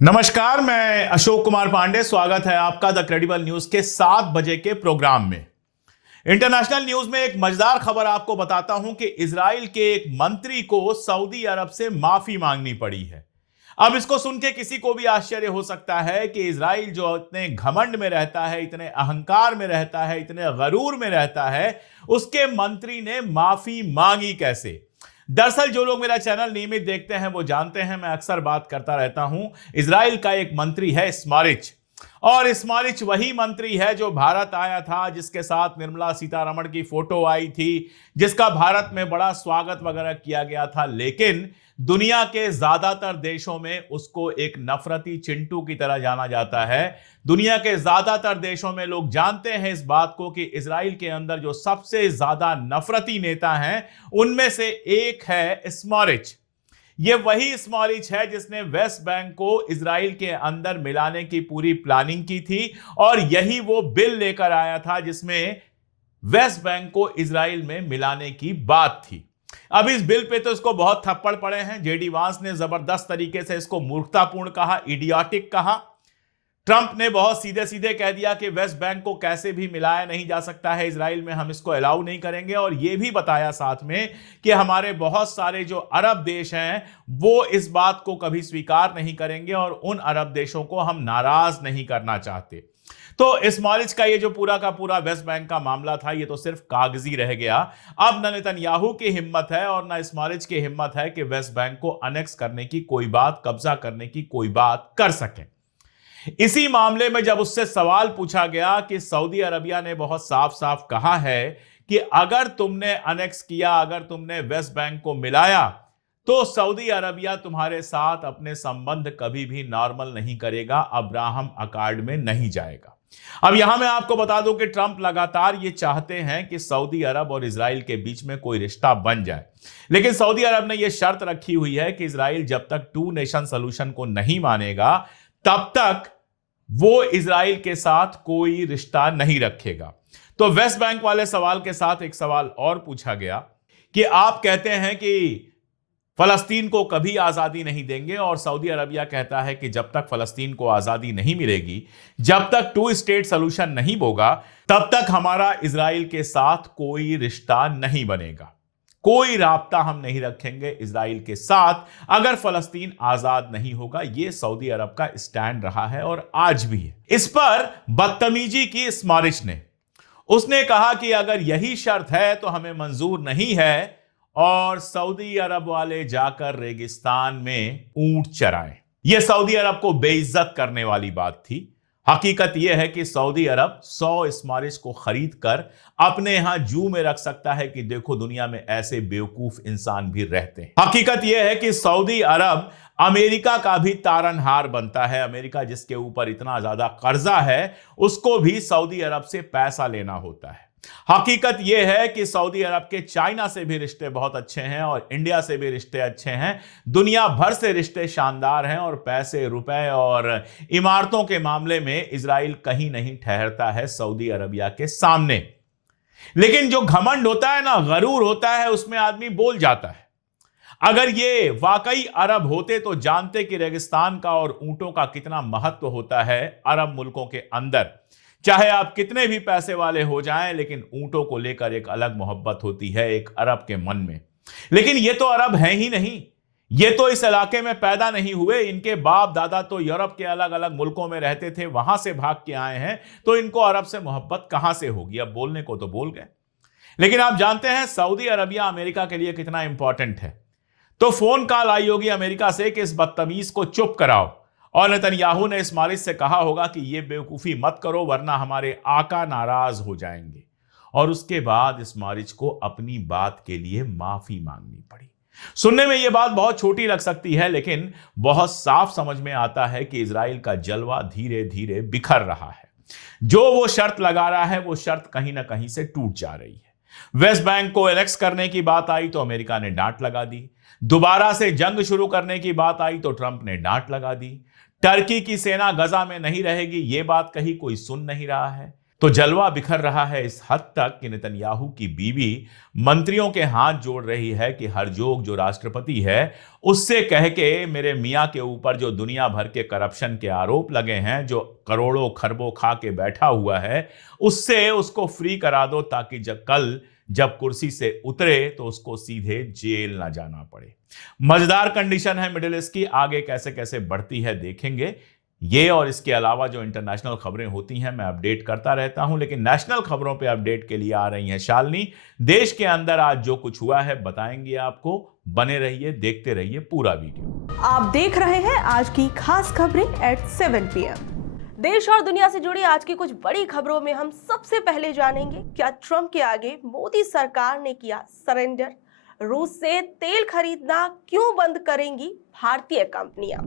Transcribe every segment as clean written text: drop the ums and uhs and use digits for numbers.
नमस्कार, मैं अशोक कुमार पांडे। स्वागत है आपका द क्रेडिबल न्यूज के 7 बजे के प्रोग्राम में। इंटरनेशनल न्यूज में एक मजेदार खबर आपको बताता हूं कि इजराइल के एक मंत्री को सऊदी अरब से माफी मांगनी पड़ी है। अब इसको सुन के किसी को भी आश्चर्य हो सकता है कि इजराइल जो इतने घमंड में रहता है, इतने अहंकार में रहता है, इतने गरूर में रहता है, उसके मंत्री ने माफी मांगी कैसे। दरअसल जो लोग मेरा चैनल नियमित देखते हैं वो जानते हैं, मैं अक्सर बात करता रहता हूं। इजराइल का एक मंत्री है स्मोट्रिच, और स्मोट्रिच वही मंत्री है जो भारत आया था, जिसके साथ निर्मला सीतारमण की फोटो आई थी, जिसका भारत में बड़ा स्वागत वगैरह किया गया था। लेकिन दुनिया के ज्यादातर देशों में उसको एक नफरती चिंटू की तरह जाना जाता है। दुनिया के ज्यादातर देशों में लोग जानते हैं इस बात को कि इजराइल के अंदर जो सबसे ज्यादा नफरती नेता हैं उनमें से एक है स्मोट्रिच। ये वही स्मोट्रिच है जिसने वेस्ट बैंक को इजराइल के अंदर मिलाने की पूरी प्लानिंग की थी, और यही वो बिल लेकर आया था जिसमें वेस्ट बैंक को इजराइल में मिलाने की बात थी। अब इस बिल पे तो इसको बहुत थप्पड़ पड़े हैं। जेडी वांस ने जबरदस्त तरीके से इसको मूर्खतापूर्ण कहा, इडियोटिक कहा। ट्रंप ने बहुत सीधे सीधे कह दिया कि वेस्ट बैंक को कैसे भी मिलाया नहीं जा सकता है इजराइल में, हम इसको अलाउ नहीं करेंगे। और यह भी बताया साथ में कि हमारे बहुत सारे जो अरब देश हैं वो इस बात को कभी स्वीकार नहीं करेंगे, और उन अरब देशों को हम नाराज नहीं करना चाहते। तो स्मोट्रिच का ये जो पूरा का पूरा वेस्ट बैंक का मामला था, ये तो सिर्फ कागजी रह गया। अब न नेतन्याहू की हिम्मत है और न स्मोट्रिच की हिम्मत है कि वेस्ट बैंक को अनेक्स करने की कोई बात, कब्जा करने की कोई बात कर सकें। इसी मामले में जब उससे सवाल पूछा गया कि सऊदी अरबिया ने बहुत साफ साफ कहा है कि अगर तुमने अनेक्स किया, अगर तुमने वेस्ट बैंक को मिलाया, तो सऊदी अरबिया तुम्हारे साथ अपने संबंध कभी भी नॉर्मल नहीं करेगा, अब्राहम अकॉर्ड में नहीं जाएगा। अब यहां मैं आपको बता दूं कि ट्रंप लगातार ये चाहते हैं कि सऊदी अरब और इजराइल के बीच में कोई रिश्ता बन जाए, लेकिन सऊदी अरब ने यह शर्त रखी हुई है कि इजराइल जब तक 2 नेशन सोल्यूशन को नहीं मानेगा तब तक वो इजराइल के साथ कोई रिश्ता नहीं रखेगा। तो वेस्ट बैंक वाले सवाल के साथ एक सवाल और पूछा गया कि आप कहते हैं कि फलस्तीन को कभी आजादी नहीं देंगे, और सऊदी अरबिया कहता है कि जब तक फलस्तीन को आजादी नहीं मिलेगी, जब तक 2 स्टेट सोल्यूशन नहीं होगा, तब तक हमारा इजराइल के साथ कोई रिश्ता नहीं बनेगा, कोई राब्ता हम नहीं रखेंगे इजराइल के साथ अगर फलस्तीन आजाद नहीं होगा। यह सऊदी अरब का स्टैंड रहा है और आज भी है। इस पर बदतमीजी की स्मोट्रिच ने, उसने कहा कि अगर यही शर्त है तो हमें मंजूर नहीं है, और सऊदी अरब वाले जाकर रेगिस्तान में ऊंट चराएं। यह सऊदी अरब को बेइज्जत करने वाली बात थी। हकीकत यह है कि सऊदी अरब 100 स्मोट्रिच को खरीद कर अपने यहां जू में रख सकता है कि देखो दुनिया में ऐसे बेवकूफ इंसान भी रहते हैं। हकीकत यह है कि सऊदी अरब अमेरिका का भी तारनहार बनता है। अमेरिका जिसके ऊपर इतना ज्यादा कर्जा है, उसको भी सऊदी अरब से पैसा लेना होता है। हकीकत यह है कि सऊदी अरब के चाइना से भी रिश्ते बहुत अच्छे हैं और इंडिया से भी रिश्ते अच्छे हैं। दुनिया भर से रिश्ते शानदार हैं, और पैसे, रुपए और इमारतों के मामले में इजराइल कहीं नहीं ठहरता है सऊदी अरबिया के सामने। लेकिन जो घमंड होता है ना, गरूर होता है, उसमें आदमी बोल जाता है। अगर ये वाकई अरब होते तो जानते कि रेगिस्तान का और ऊंटों का कितना महत्व होता है अरब मुल्कों के अंदर। चाहे आप कितने भी पैसे वाले हो जाएं, लेकिन ऊंटों को लेकर एक अलग मोहब्बत होती है एक अरब के मन में। लेकिन ये तो अरब हैं ही नहीं, ये तो इस इलाके में पैदा नहीं हुए। इनके बाप दादा तो यूरोप के अलग अलग मुल्कों में रहते थे, वहां से भाग के आए हैं, तो इनको अरब से मोहब्बत कहां से होगी। अब बोलने को तो बोल गए, लेकिन आप जानते हैं सऊदी अरबिया अमेरिका के लिए कितना इंपॉर्टेंट है। तो फोन कॉल आई होगी अमेरिका से कि इस बदतमीज को चुप कराओ, और नेतन्याहू ने स्मोट्रिच से कहा होगा कि यह बेवकूफी मत करो वरना हमारे आका नाराज हो जाएंगे। और उसके बाद स्मोट्रिच को अपनी बात के लिए माफी मांगनी पड़ी। सुनने में यह बात बहुत छोटी लग सकती है, लेकिन बहुत साफ समझ में आता है कि इजराइल का जलवा धीरे धीरे बिखर रहा है। जो वो शर्त लगा रहा है वो शर्त कहीं ना कहीं से टूट जा रही है। वेस्ट बैंक को एनेक्स करने की बात आई तो अमेरिका ने डांट लगा दी। दोबारा से जंग शुरू करने की बात आई तो ट्रंप ने डांट लगा दी। टर्की की सेना गजा में नहीं रहेगी, यह बात कही, कोई सुन नहीं रहा है। तो जलवा बिखर रहा है इस हद तक कि नेतन्याहू की बीवी मंत्रियों के हाथ जोड़ रही है कि हरजोग जो राष्ट्रपति है उससे कह के मेरे मियां के ऊपर जो दुनिया भर के करप्शन के आरोप लगे हैं, जो करोड़ों खरबों खा के बैठा हुआ है, उससे उसको फ्री करा दो ताकि जब कुर्सी से उतरे तो उसको सीधे जेल ना जाना पड़े। मजेदार कंडीशन है मिडिल ईस्ट की, आगे कैसे कैसे बढ़ती है देखेंगे। ये और इसके अलावा जो इंटरनेशनल खबरें होती हैं मैं अपडेट करता रहता हूं, लेकिन नेशनल खबरों पे अपडेट के लिए आ रही हैं शालिनी। देश के अंदर आज जो कुछ हुआ है बताएंगे आपको। बने रहिए, देखते रहिए पूरा वीडियो। आप देख रहे हैं आज की खास खबरें एट 7 PM। देश और दुनिया से जुड़ी आज की कुछ बड़ी खबरों में हम सबसे पहले जानेंगे, क्या ट्रंप के आगे मोदी सरकार ने किया सरेंडर? रूस से तेल खरीदना क्यों बंद करेंगी भारतीय कंपनियां?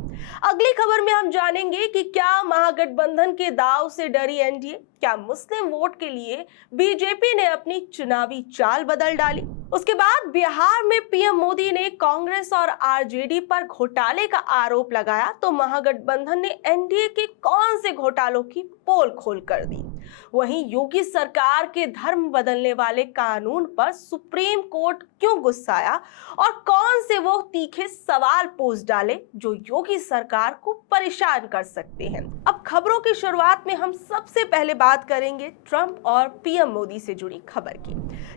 अगली खबर में हम जानेंगे कि क्या महागठबंधन के दांव से डरी एनडीए? क्या मुस्लिम वोट के लिए बीजेपी ने अपनी चुनावी चाल बदल डाली? उसके बाद बिहार में पीएम मोदी ने कांग्रेस और आरजेडी पर घोटाले का आरोप लगाया, तो महागठबंधन ने एनडीए के कौन से घोटालों की पोल खोल कर दी? वहीं योगी सरकार के धर्म बदलने वाले कानून पर सुप्रीम कोर्ट क्यों गुस्साया और कौन से वो तीखे सवाल पूछ डाले जो योगी सरकार को परेशान कर सकते हैं? अब खबरों की शुरुआत में हम सबसे पहले बात करेंगे ट्रंप और पीएम मोदी से जुड़ी खबर की।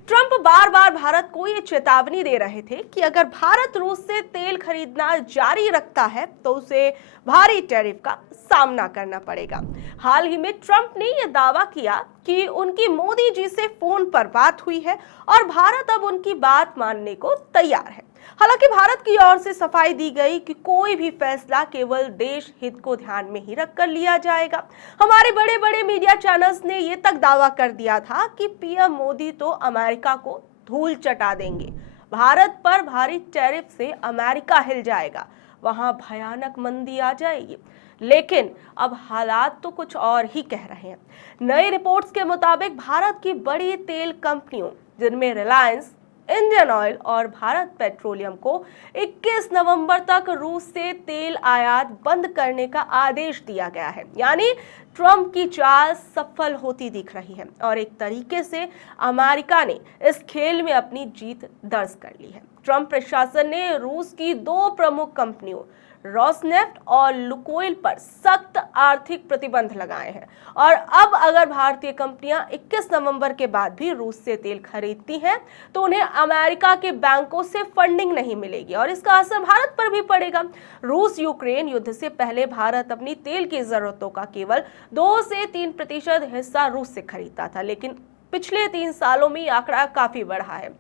ट्रंप बार बार भारत को ये चेतावनी दे रहे थे कि अगर भारत रूस से तेल खरीदना जारी रखता है तो उसे भारी टैरिफ का सामना करना पड़ेगा। हाल ही में ट्रंप ने यह दावा किया कि उनकी मोदी जी से फोन पर बात हुई है और भारत अब उनकी बात मानने को तैयार है। हालांकि भारत की ओर से सफाई दी गई कि कोई भी फैसला केवल देश हित को ध्यान में ही रखकर लिया जाएगा। हमारे बड़े बड़े मीडिया चैनल्स ने ये तक दावा कर दिया था कि पीएम मोदी तो अमेरिका को धूल चटा देंगे, भारत पर भारी टैरिफ से अमेरिका हिल जाएगा, वहां भयानक मंदी आ जाएगी। लेकिन अब हालात तो कुछ और ही कह रहे हैं। नई रिपोर्ट्स के मुताबिक भारत की बड़ी तेल कंपनियों जिनमें रिलायंस, इंडियन ऑयल और भारत पेट्रोलियम को 21 नवंबर तक रूस से तेल आयात बंद करने का आदेश दिया गया है। यानी ट्रंप की चाल सफल होती दिख रही है और एक तरीके से अमेरिका ने इस खेल में अपनी जीत दर्ज कर ली है। ट्रंप प्रशासन ने रूस की दो प्रमुख कंपनियों रोसनेफ्ट और लुकोइल पर सख्त आर्थिक प्रतिबंध लगाए हैं और अब अगर भारतीय कंपनियां 21 नवंबर के बाद भी रूस से तेल खरीदती हैं तो उन्हें अमेरिका के बैंकों से फंडिंग नहीं मिलेगी और इसका असर भारत पर भी पड़ेगा। रूस यूक्रेन युद्ध से पहले भारत अपनी तेल की जरूरतों का केवल 2 से 3% हिस्सा रूस से खरीदता था, लेकिन पिछले 3 सालों में यह आंकड़ा काफी बढ़ा है,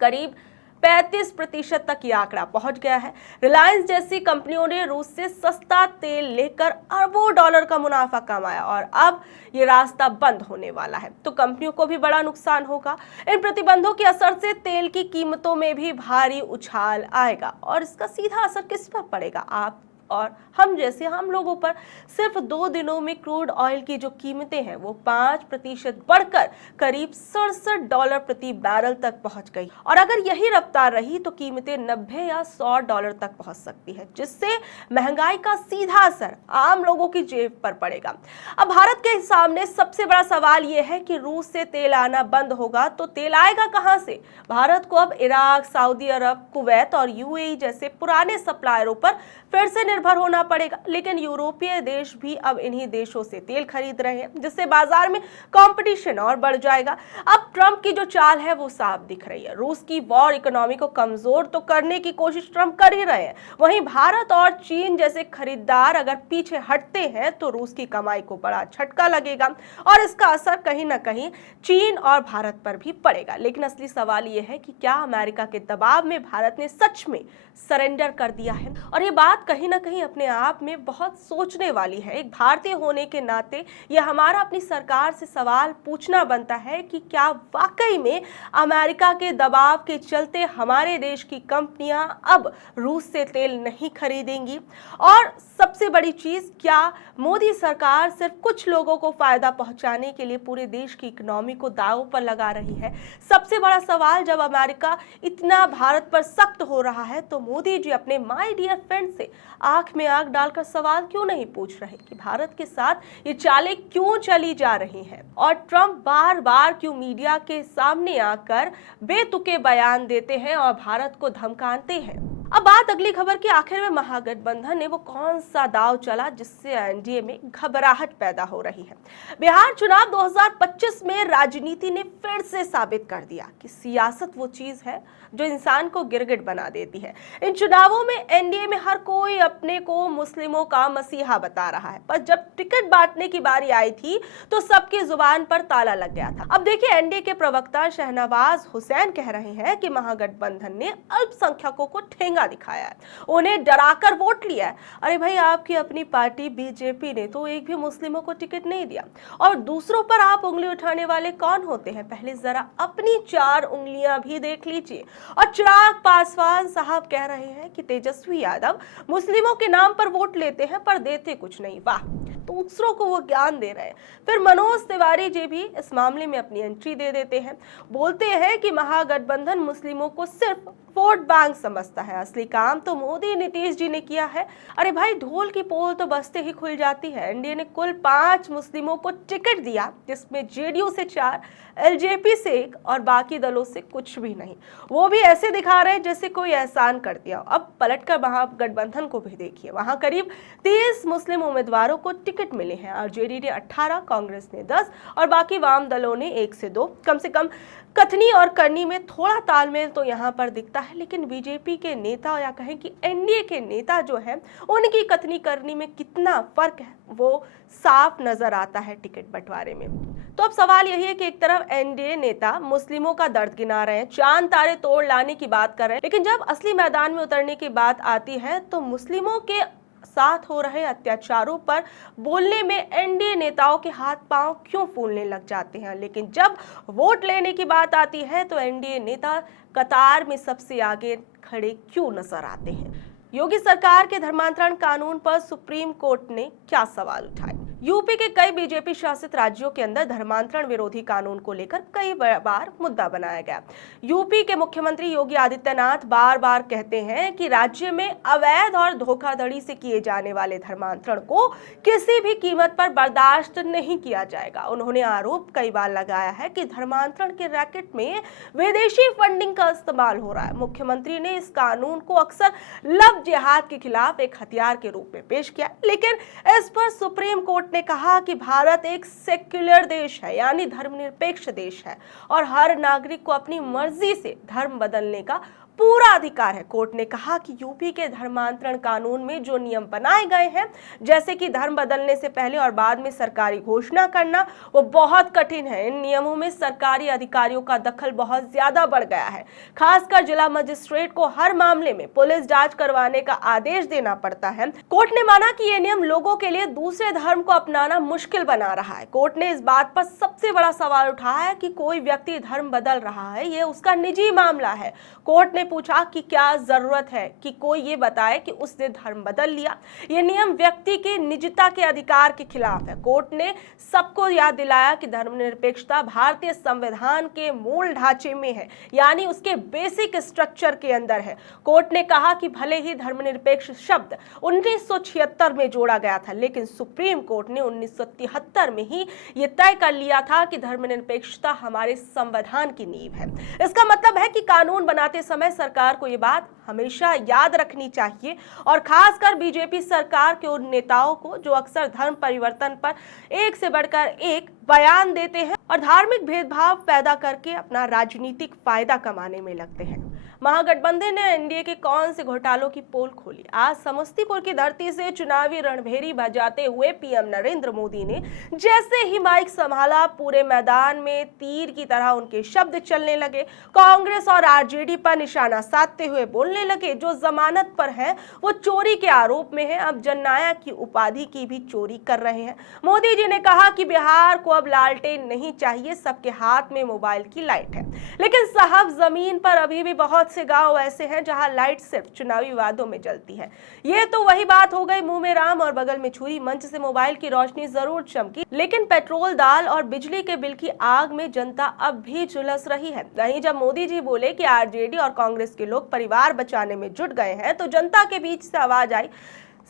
करीब 35% तक यह आंकड़ा पहुंच गया है। रिलायंस जैसी कंपनियों ने रूस से सस्ता तेल लेकर अरबों डॉलर का मुनाफा कमाया और अब ये रास्ता बंद होने वाला है, तो कंपनियों को भी बड़ा नुकसान होगा। इन प्रतिबंधों के असर से तेल की कीमतों में भी भारी उछाल आएगा और इसका सीधा असर किस पर पड़ेगा? आप और हम जैसे हम लोगों पर। सिर्फ 2 दिनों में क्रूड ऑयल की जो कीमतें हैं वो 5% बढ़कर करीब $67 प्रति बैरल तक पहुंच गई और अगर यही रफ्तार रही तो कीमतें 90 या $100 तक पहुंच सकती है, जिससे महंगाई का सीधा असर आम लोगों की जेब पर पड़ेगा। अब भारत के सामने सबसे बड़ा सवाल यह है कि रूस से तेल आना बंद होगा तो तेल आएगा कहां से? भारत को अब इराक, सऊदी अरब, कुवैत और यूएई जैसे पुराने सप्लायरों पर फिर से निर्भर होना पड़ेगा, लेकिन यूरोपीय देश भी अब इन्हीं देशों से तेल खरीद रहे हैं, जिससे बाजार में कंपटीशन और बढ़ जाएगा। अब ट्रंप की जो चाल है वो साफ दिख रही है। रूस की वॉर इकोनॉमी को कमजोर तो करने की कोशिश ट्रंप कर ही रहे हैं, वहीं भारत और चीन जैसे खरीदार अगर पीछे हटते हैं तो रूस की कमाई को बड़ा झटका लगेगा और इसका असर कहीं ना कहीं चीन और भारत पर भी पड़ेगा। लेकिन असली सवाल यह है कि क्या अमेरिका के दबाव में भारत ने सच में सरेंडर कर दिया है? और ये बात कहीं ना कहीं अपने आप में बहुत सोचने वाली है। एक भारतीय होने के नाते यह हमारा अपनी सरकार से सवाल पूछना बनता है कि क्या वाकई में अमेरिका के दबाव के चलते हमारे देश की कंपनियां अब रूस से तेल नहीं खरीदेंगी? और सबसे बड़ी चीज, क्या मोदी सरकार सिर्फ कुछ लोगों को फायदा पहुंचाने के लिए पूरे देश की इकोनॉमी को दांव पर लगा रही है? सबसे बड़ा सवाल, जब अमेरिका इतना भारत पर सख्त हो रहा है तो मोदी जी अपने माय डियर फ्रेंड से आंख में आंख दिमाग डालकर सवाल क्यों नहीं पूछ रहे कि भारत के साथ ये चालें क्यों चली जा रही हैं और ट्रंप बार बार क्यों मीडिया के सामने आकर बेतुके बयान देते हैं और भारत को धमकाते हैं। अब बात अगली खबर की, आखिर में महागठबंधन ने वो कौन सा दांव चला जिससे एनडीए में घबराहट पैदा हो रही है। बिहार चुनाव 2025 में राजनीति ने फिर से साबित कर दिया कि सियासत वो चीज है जो इंसान को गिरगिट बना देती है। इन चुनावों में एनडीए में हर कोई अपने को मुस्लिमों का मसीहा बता रहा है, पर जब टिकट बांटने की बारी आई थी तो सबकी जुबान पर ताला लग गया था। अब देखिए, एनडीए के प्रवक्ता शहनवाज हुसैन कह रहे हैं कि महागठबंधन ने अल्पसंख्यकों को ठेंगा दिखाया है, उन्हें डराकर वोट लिया है। अरे भाई, आपकी अपनी पार्टी बीजेपी ने तो एक भी मुस्लिमों को टिकट नहीं दिया और दूसरों पर आप उंगली उठाने वाले कौन होते हैं? पहले जरा अपनी 4 उंगलियां भी देख लीजिए। और चिराग पासवान साहब कह रहे हैं कि तेजस्वी यादव मुस्लिमों के नाम पर वोट लेते हैं पर देते कुछ नहीं। वाह, दूसरों को वो ज्ञान दे रहे हैं। फिर मनोज तिवारी जी भी इस मामले में अपनी एंट्री दे देते हैं, बोलते हैं कि महागठबंधन मुस्लिमों को सिर्फ वोट बैंक समझता है, असली काम तो मोदी नीतीश जी ने किया है। अरे भाई, ढोल की पोल तो बजते ही खुल जाती है। एनडीए ने कुल 5 मुस्लिमों को टिकट दिया, जिसमें जेडीयू से 4, एलजेपी से 1 और बाकी दलों से कुछ भी नहीं। वो भी ऐसे दिखा रहे हैं जैसे कोई एहसान कर दिया। अब पलटकर महागठबंधन को भी देखिए, वहां करीब 30 मुस्लिम उम्मीदवारों को टिकट मिले हैं। आरजेडी ने 18, कांग्रेस ने 10 और बाकी वाम दलों ने 1 से 2। कम से कम कथनी और करनी में थोड़ा तालमेल तो यहाँ पर दिखता है, लेकिन बीजेपी के नेता या कहें कि एनडीए के नेता जो है, उनकी कथनी करनी में कितना फर्क है वो साफ नजर आता है टिकट बंटवारे में। तो अब सवाल यही है कि एक तरफ एनडीए नेता मुस्लिमों का दर्द गिना रहे हैं, चांद तारे तोड़ लाने की बात कर रहे हैं, लेकिन जब असली मैदान में उतरने की बात आती है तो मुस्लिमों के साथ हो रहे अत्याचारों पर बोलने में एनडीए नेताओं के हाथ पांव क्यों फूलने लग जाते हैं। लेकिन जब वोट लेने की बात आती है तो एनडीए नेता कतार में सबसे आगे खड़े क्यों नजर आते हैं। योगी सरकार के धर्मांतरण कानून पर सुप्रीम कोर्ट ने क्या सवाल उठाए। यूपी के कई बीजेपी शासित राज्यों के अंदर धर्मांतरण विरोधी कानून को लेकर कई बार मुद्दा बनाया गया। यूपी के मुख्यमंत्री योगी आदित्यनाथ बार बार कहते हैं कि राज्य में अवैध और धोखाधड़ी से किए जाने वाले धर्मांतरण को किसी भी कीमत पर बर्दाश्त नहीं किया जाएगा। उन्होंने आरोप कई बार लगाया है कि धर्मांतरण के रैकेट में विदेशी फंडिंग का इस्तेमाल हो रहा है। मुख्यमंत्री ने इस कानून को अक्सर लव जिहाद के खिलाफ एक हथियार के रूप में पेश किया, लेकिन इस पर सुप्रीम कोर्ट ने कहा कि भारत एक सेक्युलर देश है, यानी धर्मनिरपेक्ष देश है और हर नागरिक को अपनी मर्जी से धर्म बदलने का पूरा अधिकार है। कोर्ट ने कहा कि यूपी के धर्मांतरण कानून में जो नियम बनाए गए हैं, जैसे कि धर्म बदलने से पहले और बाद में सरकारी घोषणा करना, वो बहुत कठिन है। इन नियमों में सरकारी अधिकारियों का दखल बहुत ज्यादा बढ़ गया है। खासकर जिला मजिस्ट्रेट को हर मामले में पुलिस जांच करवाने का आदेश देना पड़ता है। कोर्ट ने माना कि ये नियम लोगों के लिए दूसरे धर्म को अपनाना मुश्किल बना रहा है। कोर्ट ने इस बात पर सबसे बड़ा सवाल उठाया कि कोई व्यक्ति धर्म बदल रहा है, ये उसका निजी मामला है। कोर्ट ने पूछा कि क्या जरूरत है कि कोई ये बताए कि उसने धर्म बदल लिया। ये नियम व्यक्ति की निजता के अधिकार के खिलाफ है। कोर्ट ने सबको याद दिलाया कि धर्मनिरपेक्षता भारतीय संविधान के मूल ढांचे में है, यानी उसके बेसिक स्ट्रक्चर के अंदर है। कोर्ट ने कहा कि भले ही धर्मनिरपेक्ष शब्द 1976 में जोड़ा गया था, लेकिन सुप्रीम कोर्ट ने 1973 में ही ये तय कर लिया था कि धर्मनिरपेक्षता हमारे संविधान की नींव है। इसका मतलब है कि कानून बनाते समय सरकार को ये बात हमेशा याद रखनी चाहिए, और खासकर बीजेपी सरकार के उन नेताओं को जो अक्सर धर्म परिवर्तन पर एक से बढ़कर एक बयान देते हैं और धार्मिक भेदभाव पैदा करके अपना राजनीतिक फायदा कमाने में लगते हैं। महागठबंधन ने एनडीए के कौन से घोटालों की पोल खोली। आज समस्तीपुर की धरती से चुनावी रणभेरी बजाते हुए पीएम नरेंद्र मोदी ने जैसे ही माइक संभाला, पूरे मैदान में तीर की तरह उनके शब्द चलने लगे। कांग्रेस और आरजेडी पर निशाना साधते हुए बोलने लगे, जो जमानत पर है वो चोरी के आरोप में है, अब जननायक की उपाधि की भी चोरी कर रहे हैं। मोदी जी ने कहा कि बिहार को अब लालटेन नहीं चाहिए, सबके हाथ में मोबाइल की लाइट है। लेकिन साहब, जमीन पर अभी भी बहुत से गांव ऐसे हैं जहां लाइट सिर्फ चुनावी वादों में जलती है। ये तो वही बात हो गई, मुंह में राम और बगल में छुरी। मंच से मोबाइल की रोशनी जरूर चमकी, लेकिन पेट्रोल, दाल और बिजली के बिल की आग में जनता अब भी झुलस रही है। वहीं जब मोदी जी बोले कि आरजेडी और कांग्रेस के लोग परिवार बचाने में जुट गए हैं, तो जनता के बीच से आवाज आई,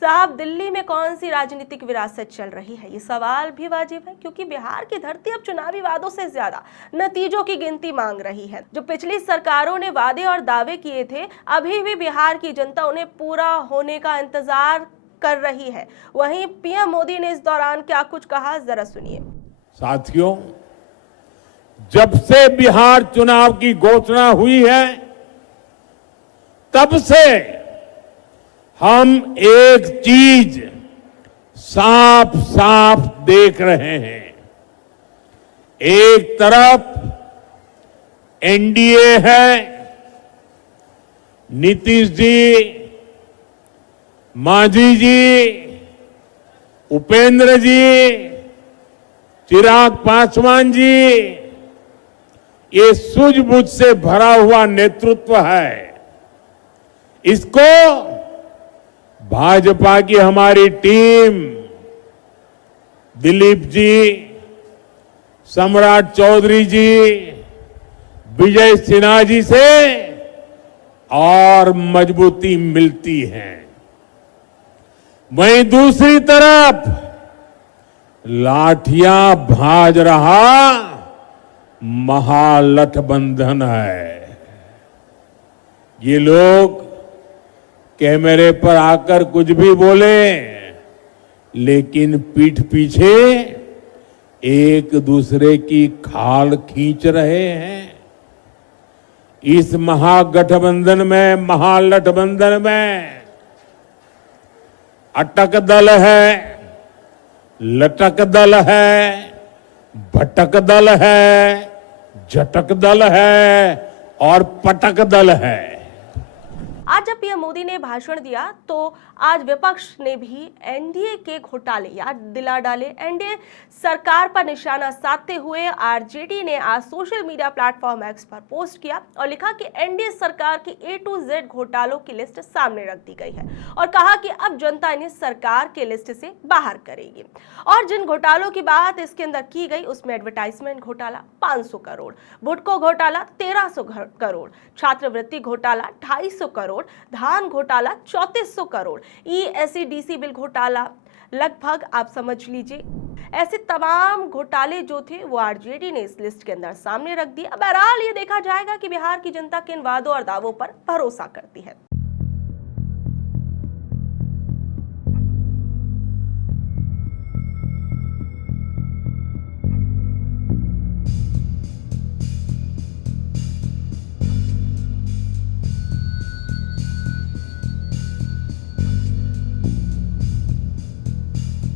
साहब, दिल्ली में कौन सी राजनीतिक विरासत चल रही है, ये सवाल भी वाजिब है, क्योंकि बिहार की धरती अब चुनावी वादों से ज्यादा नतीजों की गिनती मांग रही है। जो पिछली सरकारों ने वादे और दावे किए थे, अभी भी बिहार की जनता उन्हें पूरा होने का इंतजार कर रही है। वहीं पीएम मोदी ने इस दौरान क्या कुछ कहा, जरा सुनिए। साथियों, जब से बिहार चुनाव की घोषणा हुई है, तब से हम एक चीज साफ साफ देख रहे हैं। एक तरफ एनडीए है, नीतीश जी, मांझी जी, उपेंद्र जी, चिराग पासवान जी, ये सूझबूझ से भरा हुआ नेतृत्व है। इसको भाजपा की हमारी टीम, दिलीप जी, सम्राट चौधरी जी, विजय सिन्हा जी से और मजबूती मिलती है। वहीं दूसरी तरफ लाठियां भाज रहा महागठबंधन है। ये लोग कैमरे पर आकर कुछ भी बोले, लेकिन पीठ पीछे एक दूसरे की खाल खींच रहे हैं। इस महागठबंधन में अटक दल है, लटक दल है, भटक दल है, झटक दल है और पटक दल है। आज जब पीएम मोदी ने भाषण दिया तो आज विपक्ष ने भी एनडीए के घोटाले याद दिला डाले। एनडीए सरकार पर निशाना साधते हुए आरजेडी ने आज सोशल मीडिया प्लेटफॉर्म एक्स पर पोस्ट किया और लिखा कि एनडीए सरकार की ए टू जेड घोटालों की लिस्ट सामने रख दी गई है और कहा कि अब जनता इन्हें सरकार के लिस्ट से बाहर करेगी। और जिन घोटालों की बात इसके अंदर की गई उसमें एडवर्टाइजमेंट घोटाला 500 करोड़, बुडको घोटाला 1300 करोड़, छात्रवृत्ति घोटाला 250 करोड़, धान घोटाला 3400 करोड़, ईएसईडीसी बिल घोटाला लगभग आप समझ लीजिए। ऐसे तमाम घोटाले जो थे वो आरजेडी ने इस लिस्ट के अंदर सामने रख दिए। अब बहरहाल ये देखा जाएगा कि बिहार की जनता किन वादों और दावों पर भरोसा करती है।